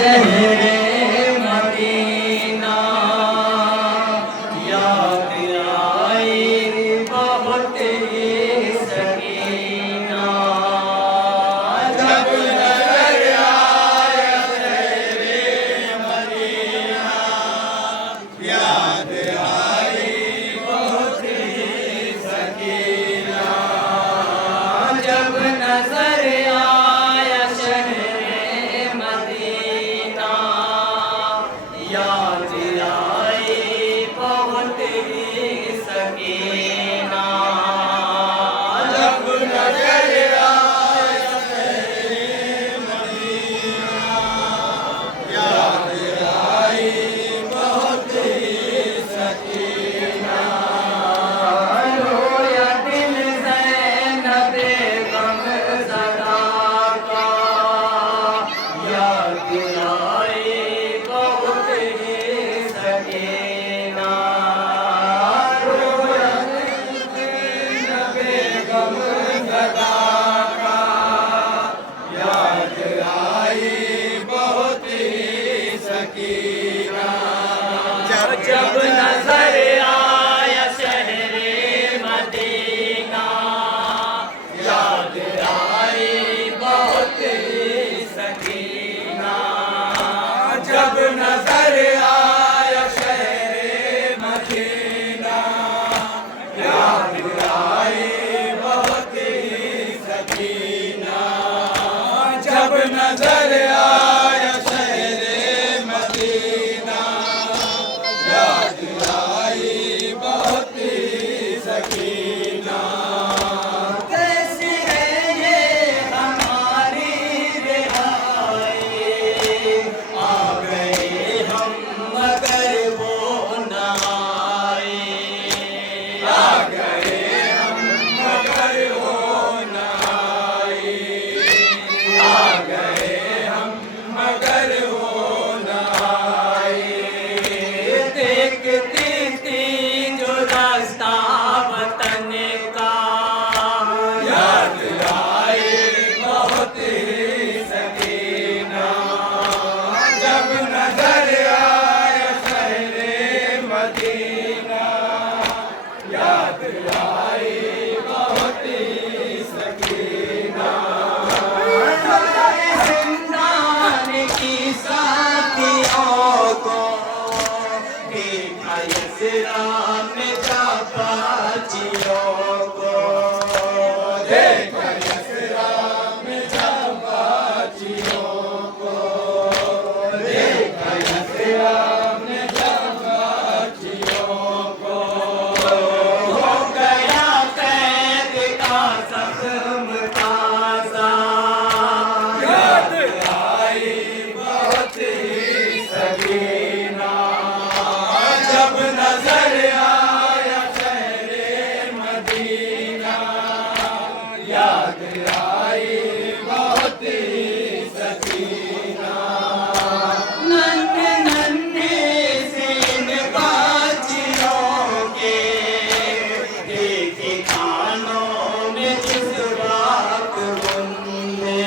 शहरे मदीना याद आई बहुत ही सकीना जब नजर आया शहरे मदीना याद आई बहुत ही सकीना जब नजर आया शहरे मदीना याद आई बहुत ही सकीना जब नजर आया शहरे मदीना याद आई बहुत ही सकीना रोया दिल ज़ैनब गम ज़दा का याद आई बहुत ही सकीना रोया दिल ज़ैनब गम ज़दा का याद आई बहुत ही सकीना जब नजर आया शहरे मदीना याद आई बहुत ही सकीना जब नजर आया शहरे मदीना याद आई बहुत ही सकीना जब नजर आया शहरे मदीना याद आई बहुत ही सकीना कैसी है ये हमारी रिहाई आ गए हम मगर वो न आए आ गए हम मगर वो न आए आ गए हम मगर वो न आए देखती थी जो रास्ता वतन का याद आई बहुत ही सकीना जब नजर आया शहरे मदीना याद आई बहुत ही सकीना जिंदान की साथियों को देखा यसरा में जा पाचियों को देखा यसरा में जा पाचियों को देखा यसरा में जा पाचियों को हो गया कैद का जख्म ताज़ा याद आई बहुत ही सकीना जब नजर आया शहरे मदीना याद आई बहुत ही सकीना नन्हे नन्हे सीन बाजियों के देखे कानों में जज्बात बुंदे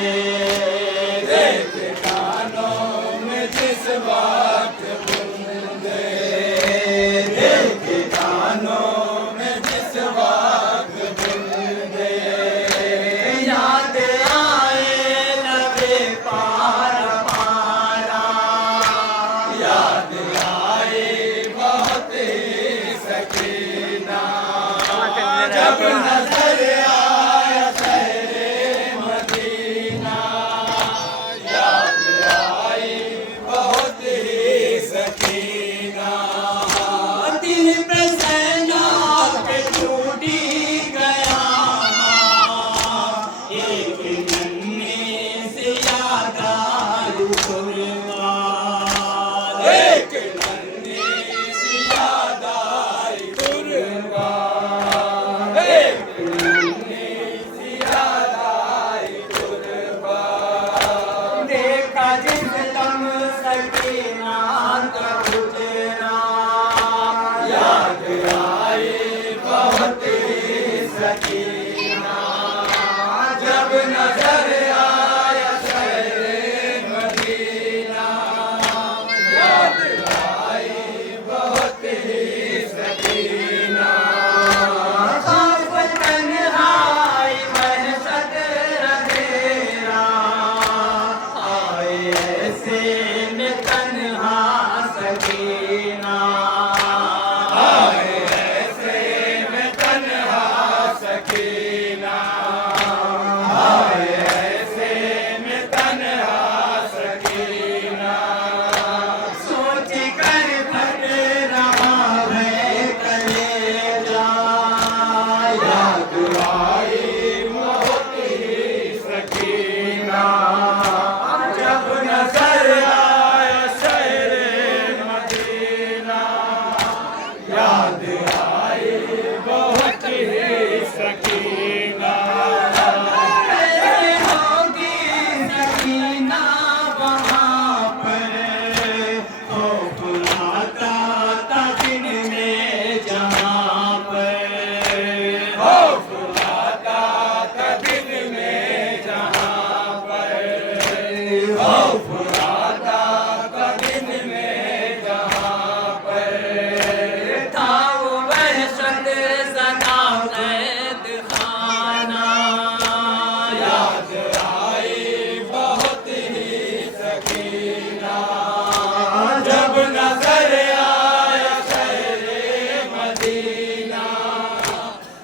देखे कानों में जज्बात बुंदे देखे कानों में जज्बात बुंदे याद आए लबे पार पारा याद आए बहुत ही सकीना जब नजर आया शहरे मदीना याद आई बहुत ही सकीना दिल पे सेना पे टूटी गया एक नन्ही सी याद आई कुर्बान एक नन्ही सी याद आई कुर्बान एक नन्ही सी याद आई कुर्बान देखा जिस दम सकीना का उजरा याद आई बहुत ही सकीना जब नजर आया शहरे मदीना ऐसे में तन्हा सकीना, ऐसे में तन्हा सकीना, ऐसे में तन्हा सकीना। सोच कर फट रहा है कलेजा, याद आई बहुत ही सकीना, जब नजर आया शहरे मदीना, याद आई बहुत ही सकीना। कैसे होगी सकीना वहाँ पर, खौफ आता था दिन में जहाँ पर, खौफ आता था दिन में जहाँ पर, खौफ आता था दिन में जहाँ पर। था वो वहशत ज़दा क़ैद खाना, याद आई बहुत ही सकीना, जब नजर आया शहरे मदीना,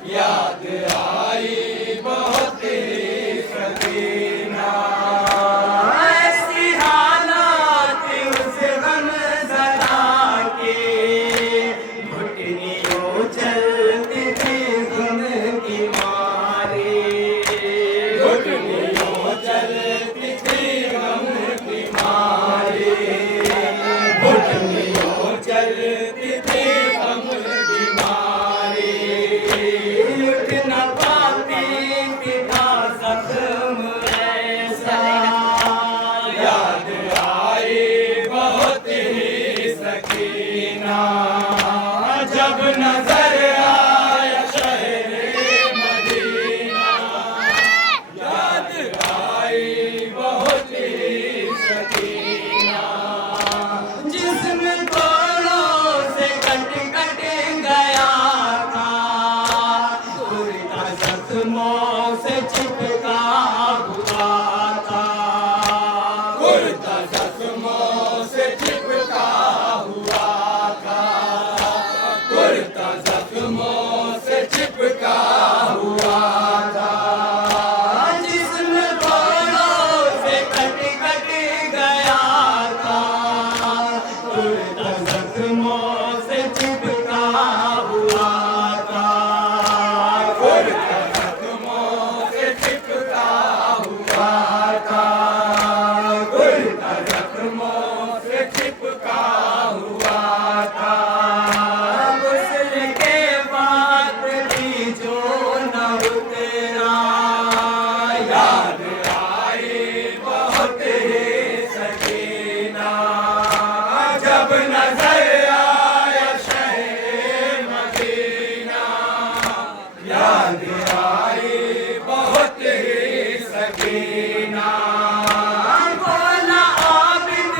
याद आई बहुत ही सकीना। ऐसी हालात उस गमज़दा के, घुटनियों चलती थी गम की मारी, घुटनियों चलती थी गम की मारी, घुटनियों चलती थी गम की मारी। उठ न पाती थी था जख्म ऐसा, याद आई बहुत ही सकीना, जब नजर आया शहरे मदीना, याद आई बहुत ही सकीना। जिस्म तोड़ों से कट कट गया था, कुर्ता जख्मों से चिपका हुआ था, कुर्ता जख्मों से चिपका हुआ था, कुर्ता जख्मों से चिपका हुआ था। जिस्म तोड़ों से कट कट गया था, कुर्ता जख्मों से चिपका हुआ था, कुर्ता जख्मों से चिपका हुआ था, कुर्ता जख्मों से चिपका हुआ था। गुस्ल के बाद भी जो न उतरा, याद आई बहुत ही सकीना, जब नजर आया शहरे मदीना, याद आई बहुत ही सकीना। बोला आबिद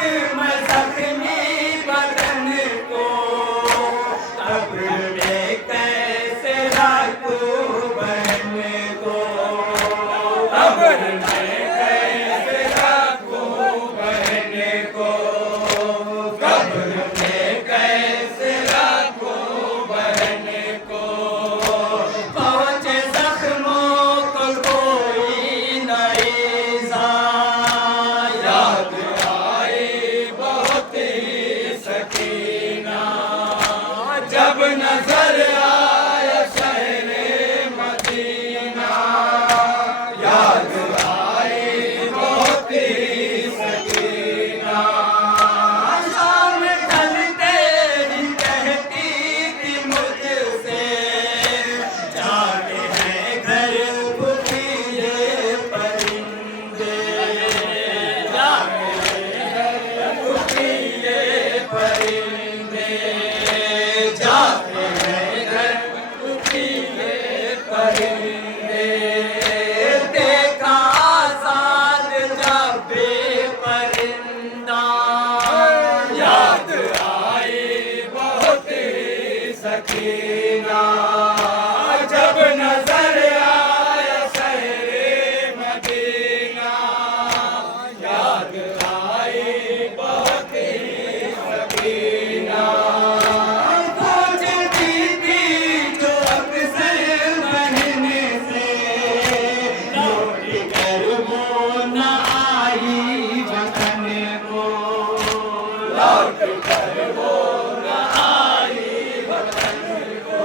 लौट कर वो न आई वतन को,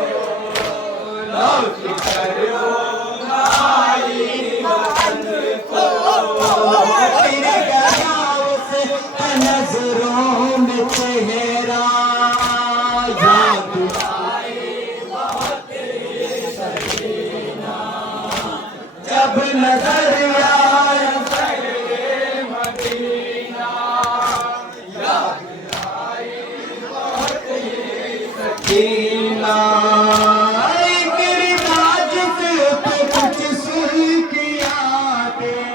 लौट कर वो न आई वतन को। फिर गया उस नजरों में चेहरा, याद जब नजर आया शहरे मदीना, याद आई बहुत ही सकीना, गिरदाज से तो कुछ सुन की यादें,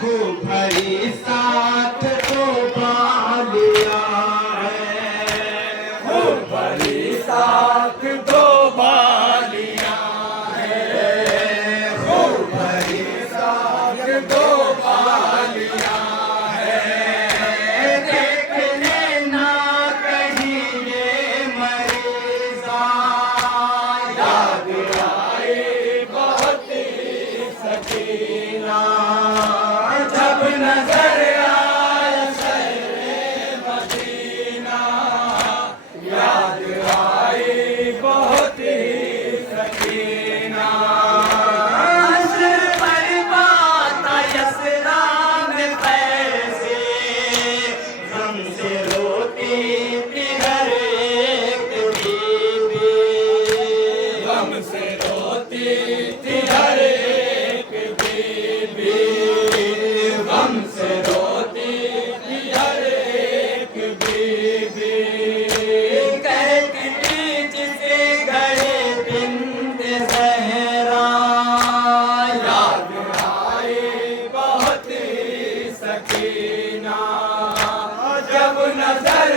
खूब भरी साथ तो बालिया है, खूब भरी साथ दो बालियां हैं, खूब भरी साथ दो बालियां हैं। देख लेना कहीं ये मरीज़ा, याद आई बहुत ही सकीना, जब नजर आया शहरे मदीना, याद आई बहुत ही सकीना। असर बरबाद यसरा में पैसे, गम से रोती थी हर एक बीवी, गम से रोती थी हर एक बीबी, गम से रोती थी हर एक बीबी। कहती थी जिसे गए बिंद ज़हरा, याद आई बहुत ही सकीना, जब नजर